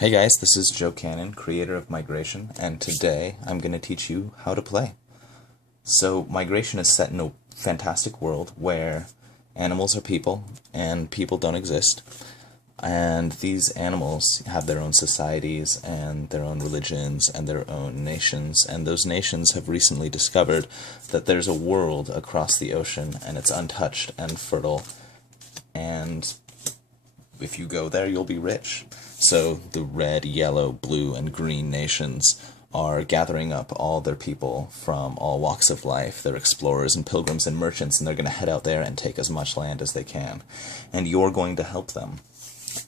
Hey guys, this is Joe Cannon, creator of Migration, and today I'm going to teach you how to play. So Migration is set in a fantastic world where animals are people and people don't exist, and these animals have their own societies and their own religions and their own nations, and those nations have recently discovered that there's a world across the ocean and it's untouched and fertile, and if you go there, you'll be rich. So the red, yellow, blue, and green nations are gathering up all their people from all walks of life. They're explorers and pilgrims and merchants, and they're going to head out there and take as much land as they can. And you're going to help them.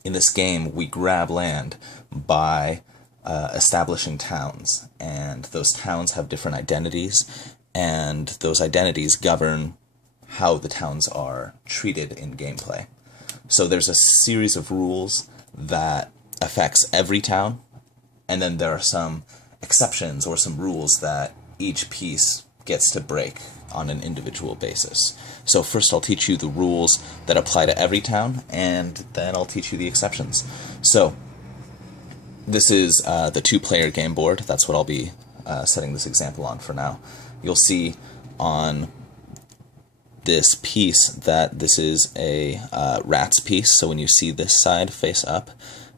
In this game, we grab land by establishing towns, and those towns have different identities, and those identities govern how the towns are treated in gameplay. So there's a series of rules that affects every town, and then there are some exceptions or some rules that each piece gets to break on an individual basis. So first I'll teach you the rules that apply to every town, and then I'll teach you the exceptions. So this is the two-player game board. That's what I'll be setting this example on for now. You'll see on this piece that this is a rats piece. So when you see this side face up,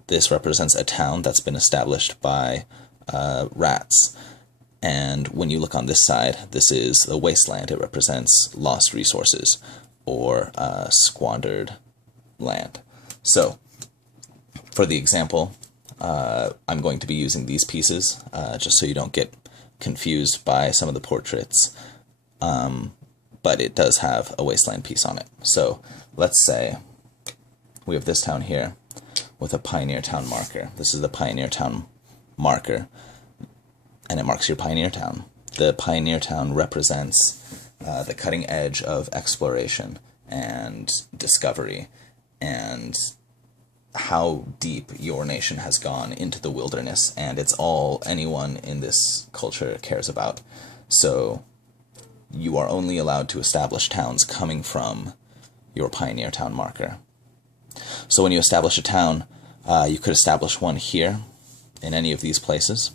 this represents a town that's been established by rats. And when you look on this side, this is a wasteland. It represents lost resources or squandered land. So for the example, I'm going to be using these pieces just so you don't get confused by some of the portraits. But it does have a wasteland piece on it. So let's say we have this town here with a Pioneer Town marker. This is the Pioneer Town marker, and it marks your Pioneer Town. The Pioneer Town represents the cutting edge of exploration and discovery and how deep your nation has gone into the wilderness, and it's all anyone in this culture cares about. So you are only allowed to establish towns coming from your Pioneer Town marker. So when you establish a town, you could establish one here in any of these places,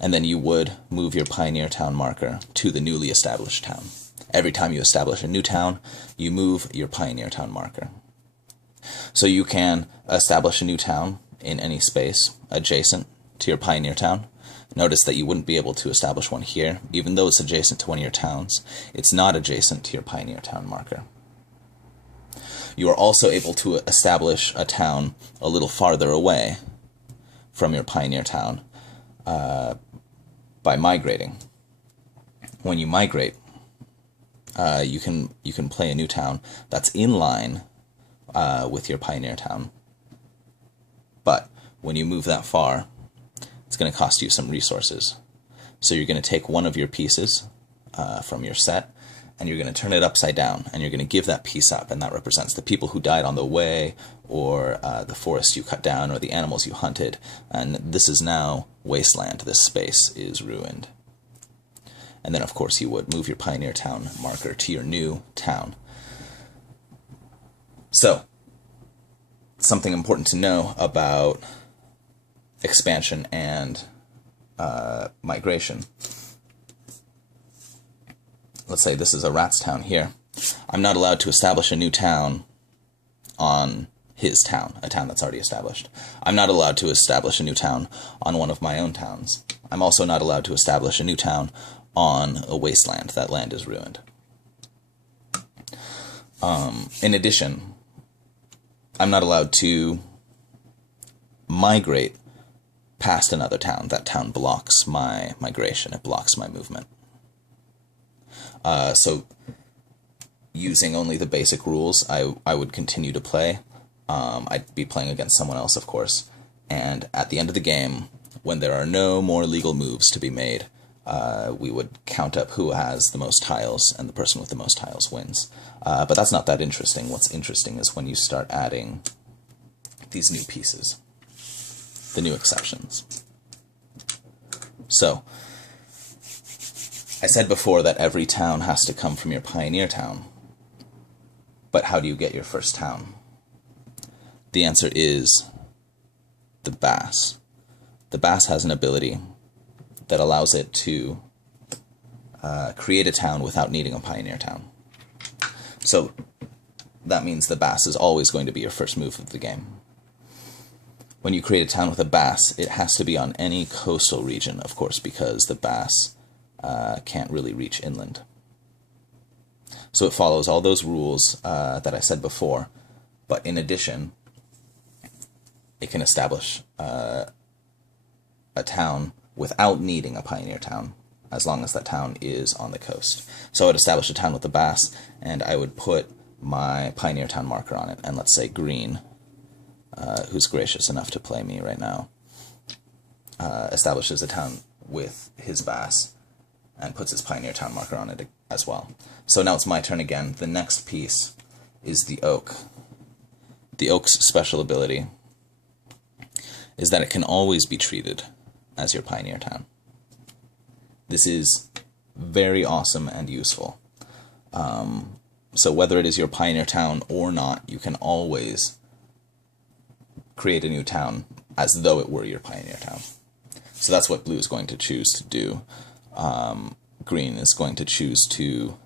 and then you would move your Pioneer Town marker to the newly established town. Every time you establish a new town, you move your Pioneer Town marker. So you can establish a new town in any space adjacent to your Pioneer Town. Notice that you wouldn't be able to establish one here, even though it's adjacent to one of your towns. It's not adjacent to your Pioneer Town marker. You are also able to establish a town a little farther away from your Pioneer Town by migrating. When you migrate, you can play a new town that's in line with your Pioneer Town. But when you move that far, it's going to cost you some resources. So you're going to take one of your pieces from your set, and you're going to turn it upside down, and you're going to give that piece up, and that represents the people who died on the way, or the forest you cut down, or the animals you hunted, and this is now wasteland. This space is ruined. And then, of course, you would move your Pioneer Town marker to your new town. So, something important to know about expansion and migration. Let's say this is a rat's town here. I'm not allowed to establish a new town on his town, a town that's already established. I'm not allowed to establish a new town on one of my own towns. I'm also not allowed to establish a new town on a wasteland. That land is ruined. In addition, I'm not allowed to migrate past another town. That town blocks my migration. It blocks my movement. So using only the basic rules, I would continue to play. I'd be playing against someone else, of course. And at the end of the game, when there are no more legal moves to be made, we would count up who has the most tiles, and the person with the most tiles wins. But that's not that interesting. What's interesting is when you start adding these new pieces, the new exceptions. So, I said before that every town has to come from your Pioneer Town. But how do you get your first town? The answer is the Bass. The Bass has an ability that allows it to create a town without needing a pioneer town. So that means the Bass is always going to be your first move of the game. When you create a town with a Bass, it has to be on any coastal region, of course, because the Bass can't really reach inland. So it follows all those rules that I said before, but in addition, it can establish a town without needing a pioneer town, as long as that town is on the coast. So I would establish a town with the Bass, and I would put my pioneer town marker on it, and let's say Green, who's gracious enough to play me right now, establishes a town with his Bass and puts his pioneer town marker on it as well. So now it's my turn again. The next piece is the Oak. The Oak's special ability is that it can always be treated as your pioneer town. This is very awesome and useful. So whether it is your pioneer town or not, you can always create a new town as though it were your pioneer town. So that's what blue is going to choose to do. Green is going to choose to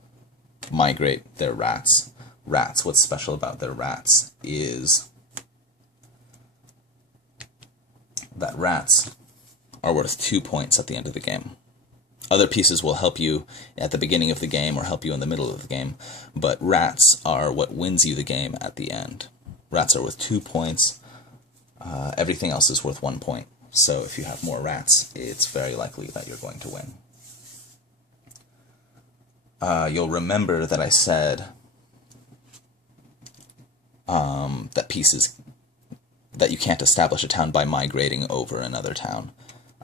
migrate their rats. Rats, what's special about their rats is that rats are worth 2 points at the end of the game. Other pieces will help you at the beginning of the game or help you in the middle of the game, but rats are what wins you the game at the end. Rats are worth 2 points. Everything else is worth 1 point. So if you have more rats, it's very likely that you're going to win. You'll remember that I said that you can't establish a town by migrating over another town.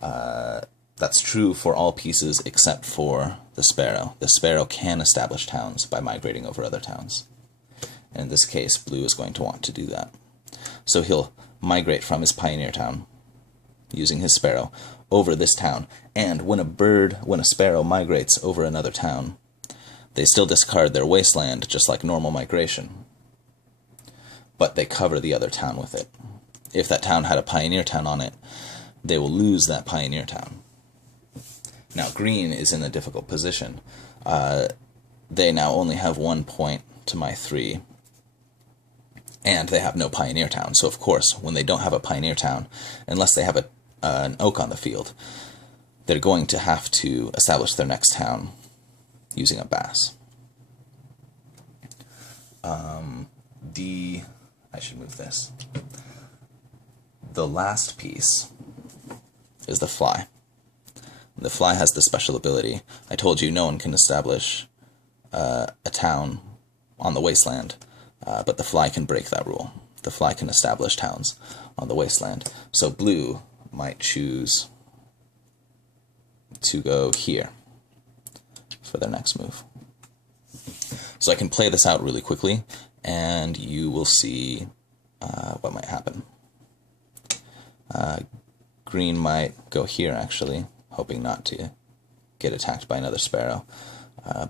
That's true for all pieces except for the Sparrow. The Sparrow can establish towns by migrating over other towns. And in this case, blue is going to want to do that. So he'll migrate from his pioneer town, using his Sparrow, over this town. And when a Sparrow migrates over another town, they still discard their wasteland, just like normal migration. But they cover the other town with it. If that town had a pioneer town on it, they will lose that pioneer town. Now, green is in a difficult position. They now only have 1 point to my 3, and they have no pioneer town. So, of course, when they don't have a pioneer town, unless they have an oak on the field, they're going to have to establish their next town using a Bass. I should move this. The last piece is the Fly. The Fly has the special ability. I told you no one can establish a town on the wasteland, but the Fly can break that rule. The Fly can establish towns on the wasteland. So blue might choose to go here for their next move. So I can play this out really quickly, and you will see what might happen. Green might go here, actually, hoping not to get attacked by another Sparrow.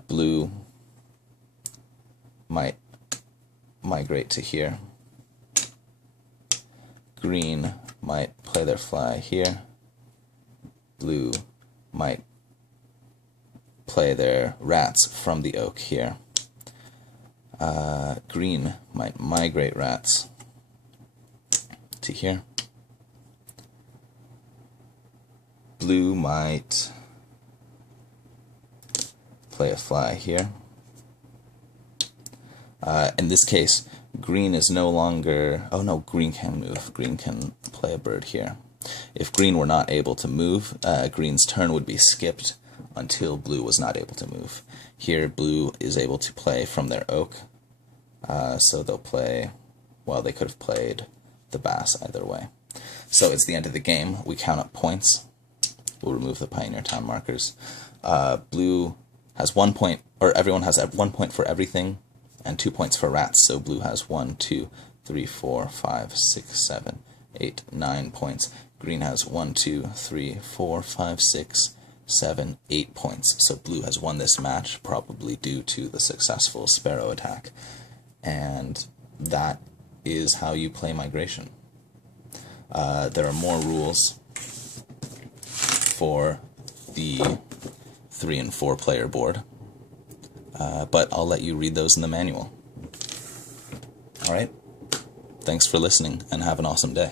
Blue might migrate to here. Green might play their Fly here. Blue might play their rats from the oak here. Green might migrate rats to here. Blue might play a Fly here. In this case, green is no longer... Oh no, green can move. Green can play a bird here. If green were not able to move, green's turn would be skipped until blue was not able to move. Here, blue is able to play from their oak. So they'll play... Well, they could have played the Bass either way. So it's the end of the game. We count up points. We'll remove the pioneer town markers. Blue has 1 point, or everyone has 1 point for everything, and 2 points for rats. So blue has 1, 2, 3, 4, 5, 6, 7, 8, 9 points. Green has 1, 2, 3, 4, 5, 6, 7, 8 points. So blue has won this match, probably due to the successful Sparrow attack. And that is how you play migration. There are more rules for the 3 and 4 player board, but I'll let you read those in the manual. Alright, thanks for listening and have an awesome day.